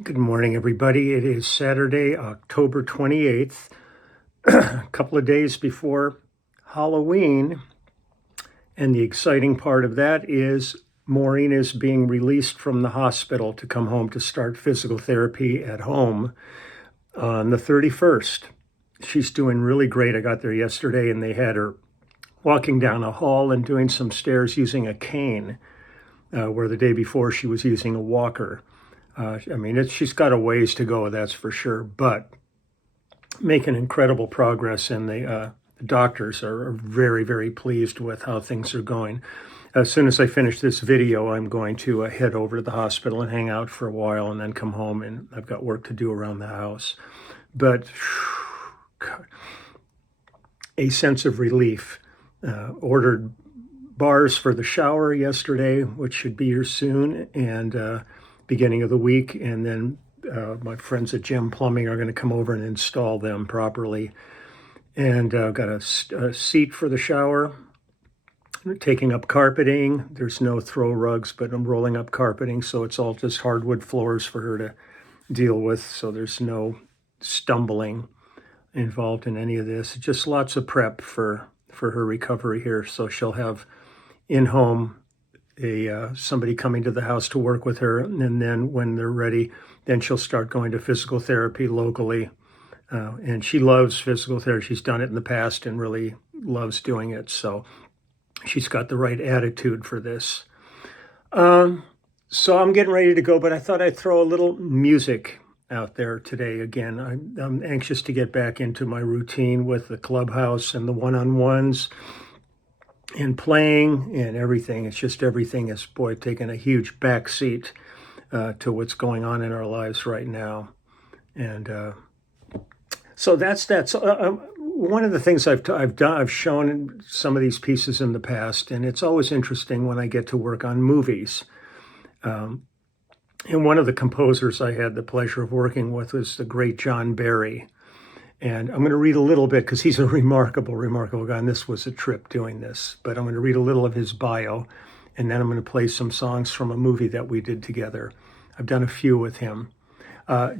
Good morning, everybody. It is Saturday, October 28th, a couple of days before Halloween. And the exciting part of that is Maureen is being released from the hospital to come home to start physical therapy at home on the 31st. She's doing really great. I got there yesterday and they had her walking down a hall and doing some stairs using a cane, where the day before she was using a walker. She's got a ways to go, that's for sure, but making incredible progress, and the doctors are very, very pleased with how things are going. As soon as I finish this video, I'm going to head over to the hospital and hang out for a while and then come home, and I've got work to do around the house. But a sense of relief. Ordered bars for the shower yesterday, which should be here soon, and beginning of the week, and then my friends at Gem Plumbing are going to come over and install them properly. And got a seat for the shower, taking up carpeting. There's no throw rugs, but I'm rolling up carpeting, so it's all just hardwood floors for her to deal with, so there's no stumbling involved in any of this. Just lots of prep for her recovery here, so she'll have in-home somebody coming to the house to work with her, and then when they're ready, then she'll start going to physical therapy locally. And she loves physical therapy. She's done it in the past and really loves doing it, so she's got the right attitude for this. So I'm getting ready to go, but I thought I'd throw a little music out there today again. I'm anxious to get back into my routine with the clubhouse and the one-on-ones and playing and everything. It's just everything is, taking a huge backseat to what's going on in our lives right now. And so that's one of the things I've done. I've shown some of these pieces in the past, and it's always interesting when I get to work on movies. And one of the composers I had the pleasure of working with was the great John Barry. And I'm going to read a little bit because he's a remarkable, remarkable guy. And this was a trip doing this. But I'm going to read a little of his bio, and then I'm going to play some songs from a movie that we did together. I've done a few with him.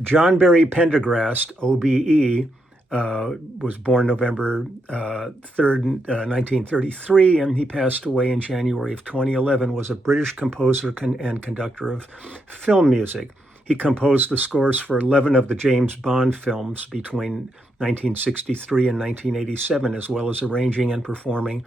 John Barry Pendergrast, OBE, was born November 3rd, 1933, and he passed away in January of 2011, was a British composer and conductor of film music. He composed the scores for 11 of the James Bond films between 1963 and 1987, as well as arranging and performing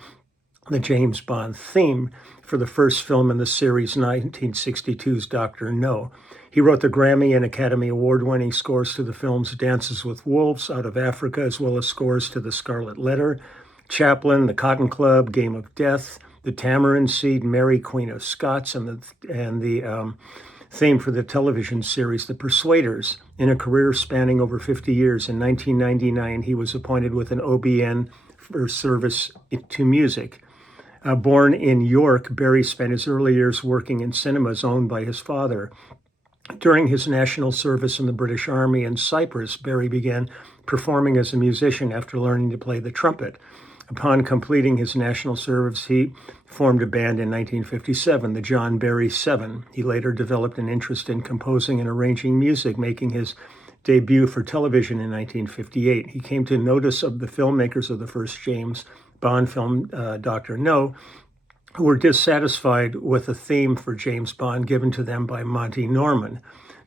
the James Bond theme for the first film in the series, 1962's Dr. No. He wrote the Grammy and Academy Award-winning scores to the films Dances with Wolves, Out of Africa, as well as scores to The Scarlet Letter, Chaplin, The Cotton Club, Game of Death, The Tamarind Seed, Mary, Queen of Scots, and the theme for the television series The Persuaders. In a career spanning over 50 years, in 1999, he was appointed with an OBN for service to music. Born in York, Barry spent his early years working in cinemas owned by his father. During his national service in the British Army in Cyprus, Barry began performing as a musician after learning to play the trumpet. Upon completing his national service, he formed a band in 1957, the John Barry Seven. He later developed an interest in composing and arranging music, making his debut for television in 1958. He came to notice of the filmmakers of the first James Bond film, Dr. No, who were dissatisfied with the theme for James Bond given to them by Monty Norman.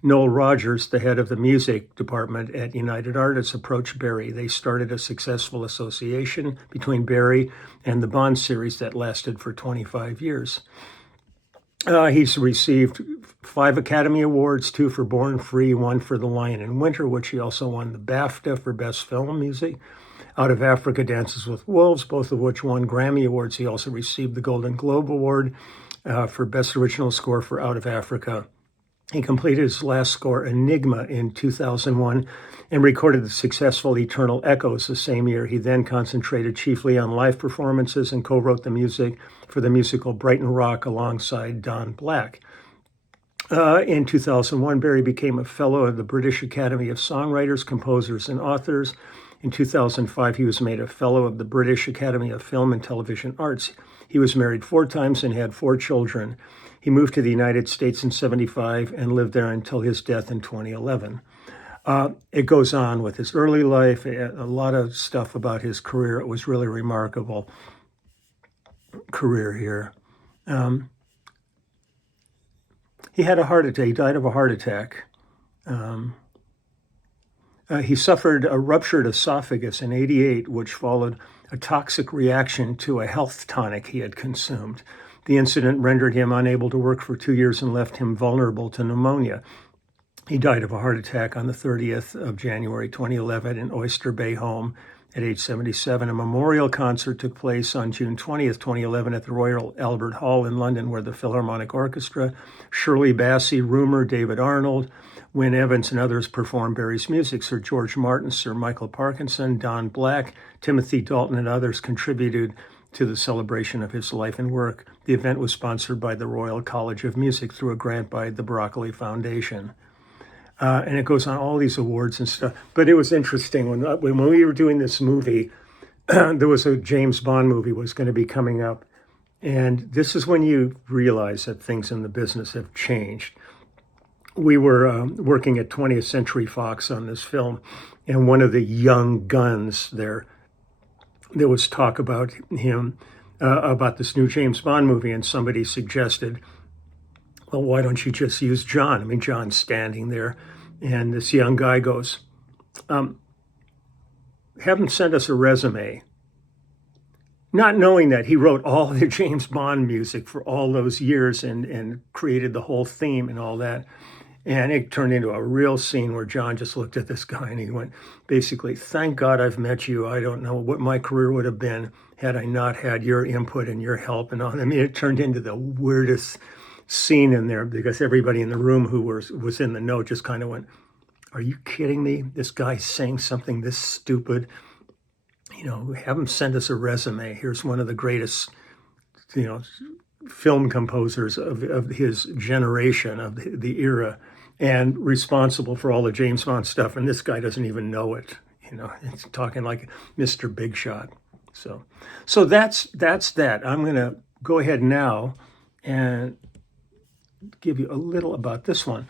Noel Rogers, the head of the music department at United Artists, approached Barry. They started a successful association between Barry and the Bond series that lasted for 25 years. He's received 5 Academy Awards, 2 for Born Free, 1 for The Lion in Winter, which he also won the BAFTA for Best Film Music. Out of Africa, Dances with Wolves, both of which won Grammy Awards. He also received the Golden Globe Award for Best Original Score for Out of Africa. He completed his last score, Enigma, in 2001 and recorded the successful Eternal Echoes the same year. He then concentrated chiefly on live performances and co-wrote the music for the musical Brighton Rock alongside Don Black. In 2001, Barry became a fellow of the British Academy of Songwriters, Composers, and Authors. In 2005, he was made a fellow of the British Academy of Film and Television Arts. He was married 4 times and had 4 children. He moved to the United States in 75 and lived there until his death in 2011. It goes on with his early life, a lot of stuff about his career. It was really remarkable career here. He had a heart attack. He died of a heart attack. He suffered a ruptured esophagus in '88, which followed a toxic reaction to a health tonic he had consumed. The incident rendered him unable to work for 2 years and left him vulnerable to pneumonia. He died of a heart attack on the 30th of January 2011 in Oyster Bay home at age 77. A memorial concert took place on June 20th, 2011 at the Royal Albert Hall in London, where the Philharmonic Orchestra, Shirley Bassey, Rumer, David Arnold, Wynne Evans, and others performed Barry's music. Sir George Martin, Sir Michael Parkinson, Don Black, Timothy Dalton, and others contributed to the celebration of his life and work. The event was sponsored by the Royal College of Music through a grant by the Broccoli Foundation. And it goes on all these awards and stuff. But it was interesting when we were doing this movie, there was a James Bond movie was going to be coming up. And this is when you realize that things in the business have changed. We were working at 20th Century Fox on this film, and one of the young guns there was talk about him, about this new James Bond movie, and somebody suggested, well, why don't you just use John? I mean, John's standing there, and this young guy goes, have him send us a resume. Not knowing that he wrote all the James Bond music for all those years and created the whole theme and all that. And it turned into a real scene where John just looked at this guy and he went, basically, thank God I've met you. I don't know what my career would have been had I not had your input and your help and all. I mean, it turned into the weirdest scene in there because everybody in the room who was in the know just kind of went, are you kidding me? This guy's saying something this stupid. You know, have him send us a resume. Here's one of the greatest, film composers of his generation, of the era, and responsible for all the James Bond stuff. And this guy doesn't even know it. He's talking like Mr. Big Shot. So that's that. I'm going to go ahead now and give you a little about this one.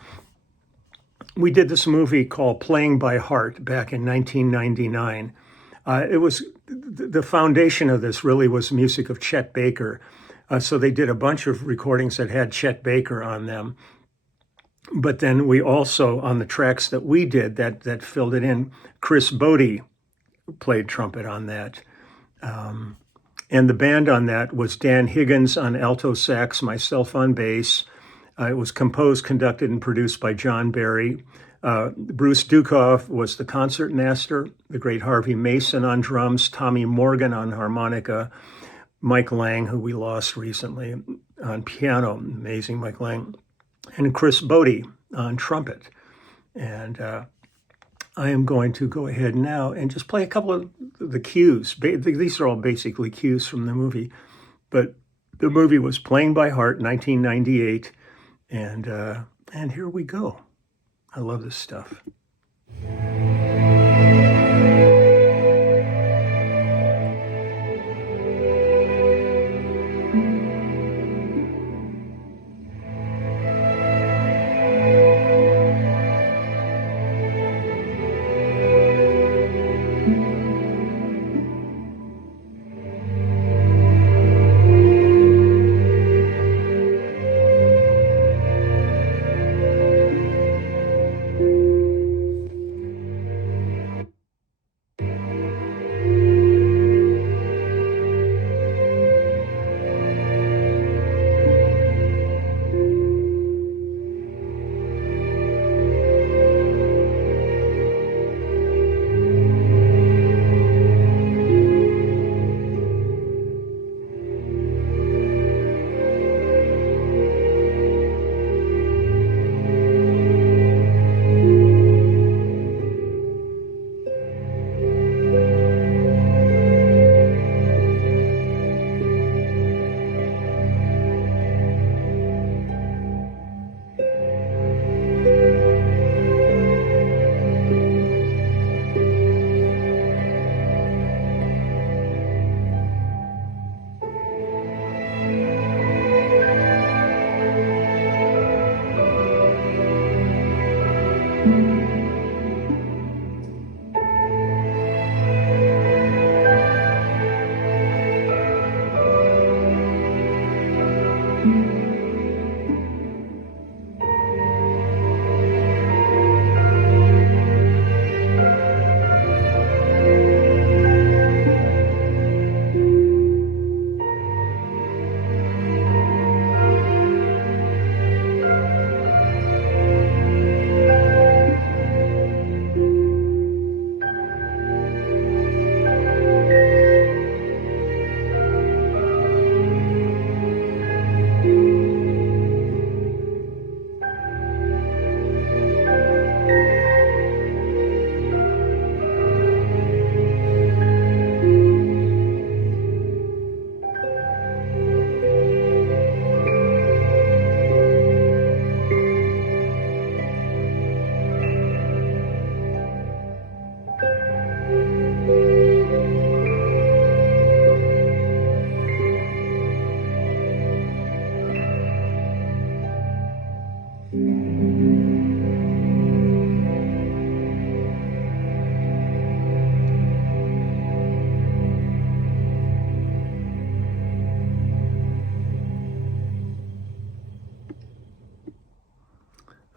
We did this movie called Playing by Heart back in 1999. It was the foundation of this really was music of Chet Baker. So they did a bunch of recordings that had Chet Baker on them. But then we also, on the tracks that we did that filled it in, Chris Bodie played trumpet on that. And the band on that was Dan Higgins on alto sax, myself on bass. It was composed, conducted, and produced by John Barry. Bruce Dukoff was the concertmaster, the great Harvey Mason on drums, Tommy Morgan on harmonica, Mike Lang, who we lost recently, on piano, amazing Mike Lang, and Chris Bodie on trumpet. And I am going to go ahead now and just play a couple of the cues. These are all basically cues from the movie, but the movie was Playing by Heart, 1998, and here we go. I love this stuff.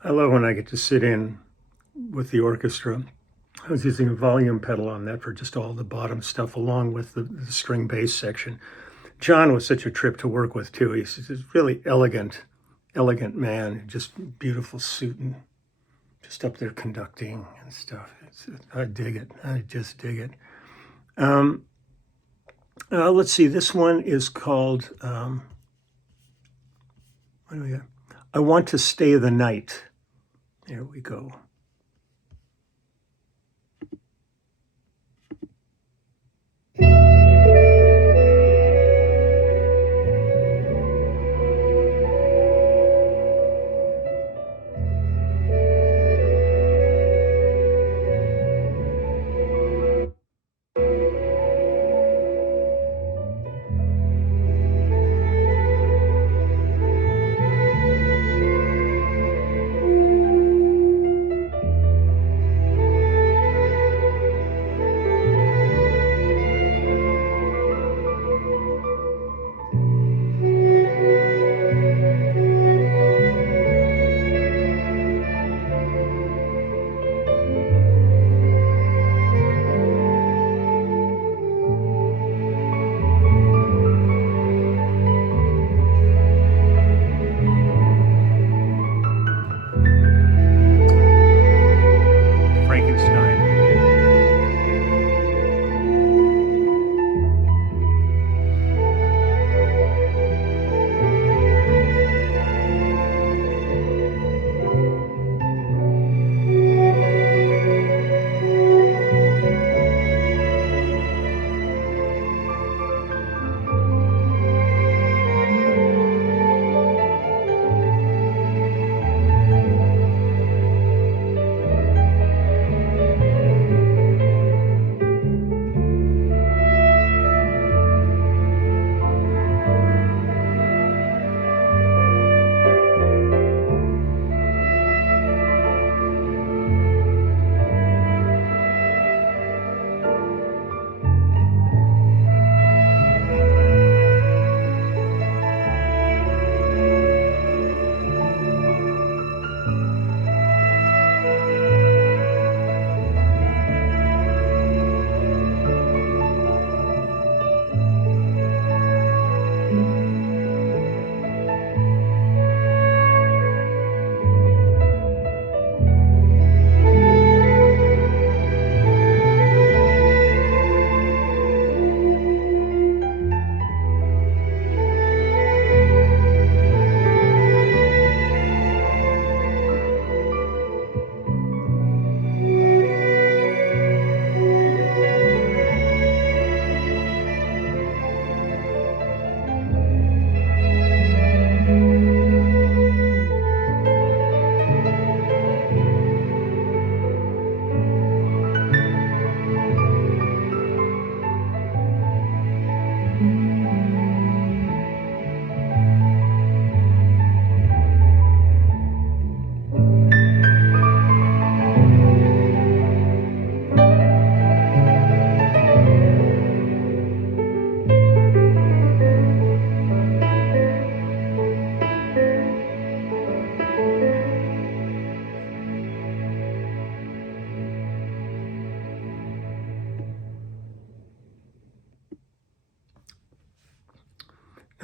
I love when I get to sit in with the orchestra. I was using a volume pedal on that for just all the bottom stuff along with the string bass section. John was such a trip to work with too. He's just really elegant man, just beautiful suit and just up there conducting and stuff. I dig it. I just dig it. Let's see. This one is called, what do we got? I Want to Stay the Night. There we go.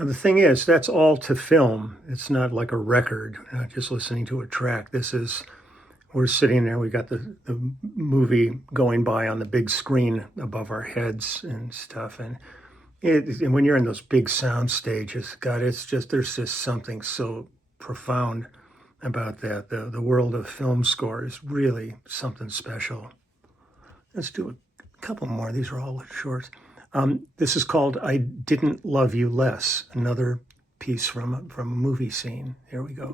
Now, the thing is, that's all to film. It's not like a record, not just listening to a track. We're sitting there, we got the movie going by on the big screen above our heads and stuff. And when you're in those big sound stages, God, there's just something so profound about that. The world of film score is really something special. Let's do a couple more. These are all short. This is called I Didn't Love You Less, another piece from a movie scene. Here we go.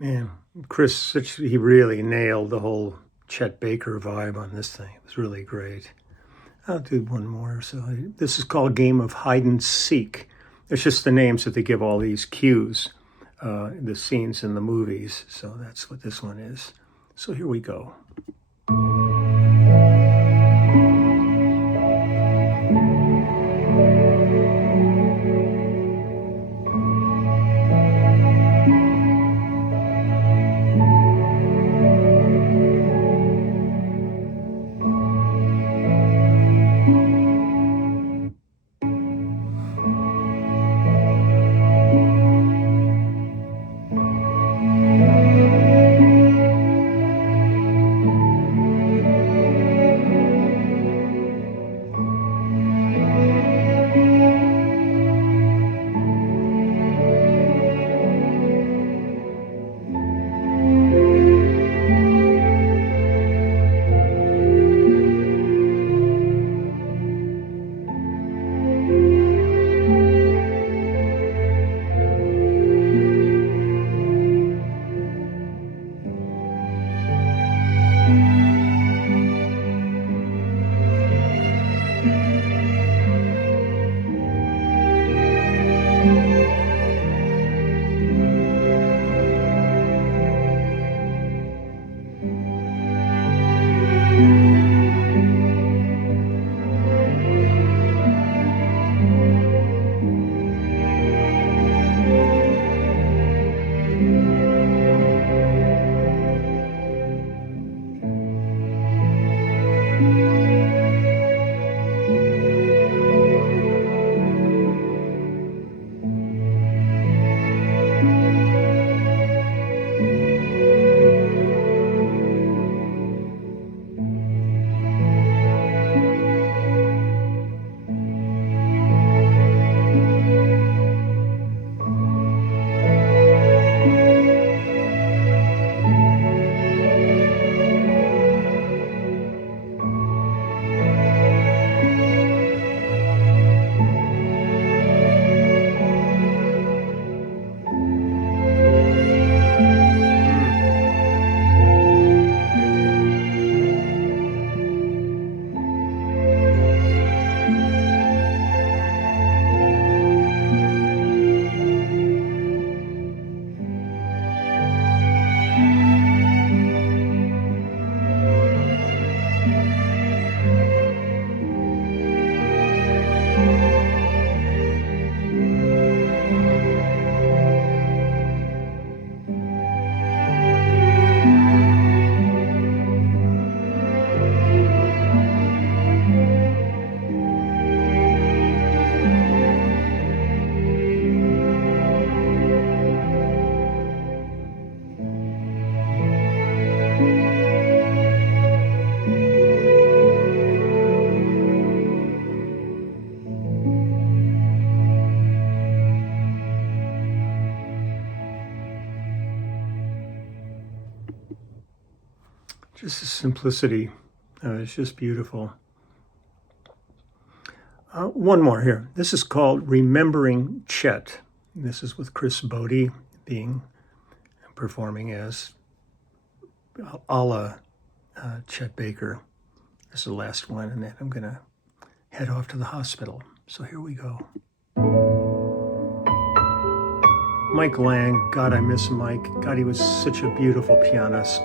Man, Chris, he really nailed the whole Chet Baker vibe on this thing. It was really great. I'll do one more. So this is called Game of Hide and Seek. It's just the names that they give all these cues, the scenes in the movies. So that's what this one is. So here we go. Just the simplicity. It's just beautiful. One more here. This is called Remembering Chet. This is with Chris Bodie performing as a la Chet Baker. This is the last one, and then I'm going to head off to the hospital. So here we go. Mike Lang, God, I miss Mike. God, he was such a beautiful pianist.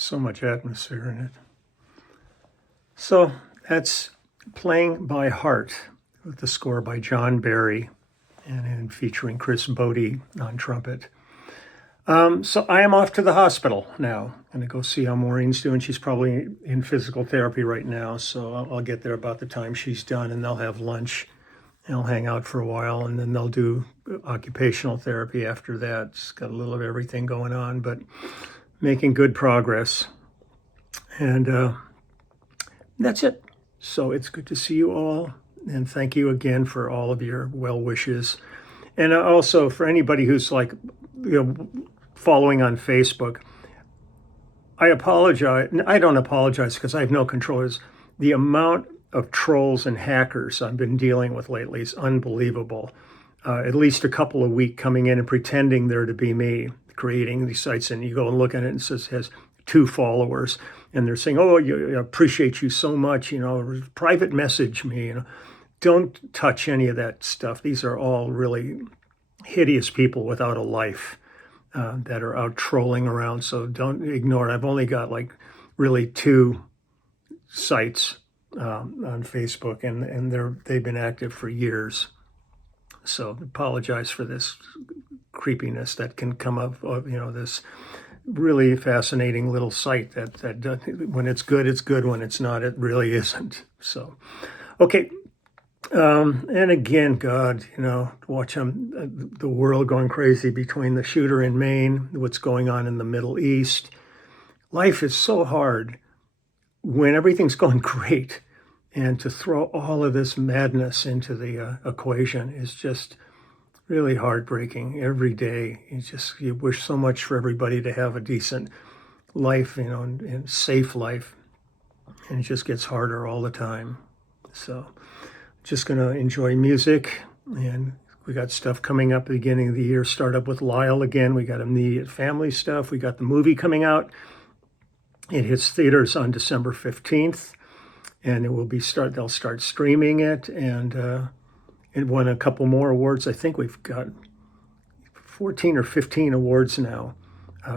So much atmosphere in it. So that's Playing by Heart with the score by John Barry and featuring Chris Bodie on trumpet. So I am off to the hospital now. I'm going to go see how Maureen's doing. She's probably in physical therapy right now, so I'll get there about the time she's done, and they'll have lunch. And I'll hang out for a while, and then they'll do occupational therapy after that. It's got a little of everything going on, but making good progress. And that's it. So it's good to see you all. And thank you again for all of your well wishes. And also for anybody who's like, following on Facebook, I apologize. I don't apologize because I have no control. The amount of trolls and hackers I've been dealing with lately is unbelievable. At least a couple a week coming in and pretending they're to be me, creating these sites, and you go and look at it and it says it has 2 followers, and they're saying, "Oh, I appreciate you so much, private message me." Don't touch any of that stuff. These are all really hideous people without a life that are out trolling around. So don't ignore it. I've only got like really 2 sites on Facebook, and they've been active for years. So apologize for this creepiness that can come up of this really fascinating little site that when it's good, it's good. When it's not, it really isn't. So, okay. And again, God, watch the world going crazy between the shooter in Maine, what's going on in the Middle East. Life is so hard when everything's going great. And to throw all of this madness into the equation is just really heartbreaking every day. You wish so much for everybody to have a decent life, and safe life. And it just gets harder all the time. So just going to enjoy music. And we got stuff coming up at the beginning of the year. Start up with Lyle again. We got immediate family stuff. We got the movie coming out. It hits theaters on December 15th. And they'll start streaming it, and it won a couple more awards. I think we've got 14 or 15 awards now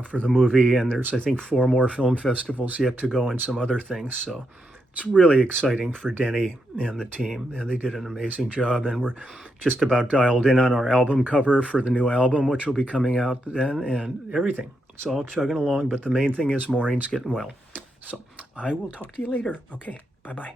for the movie, and there's, I think, 4 more film festivals yet to go and some other things. So it's really exciting for Denny and the team, and they did an amazing job. And we're just about dialed in on our album cover for the new album, which will be coming out then, and everything. It's all chugging along, but the main thing is Maureen's getting well. So I will talk to you later. Okay. Bye-bye.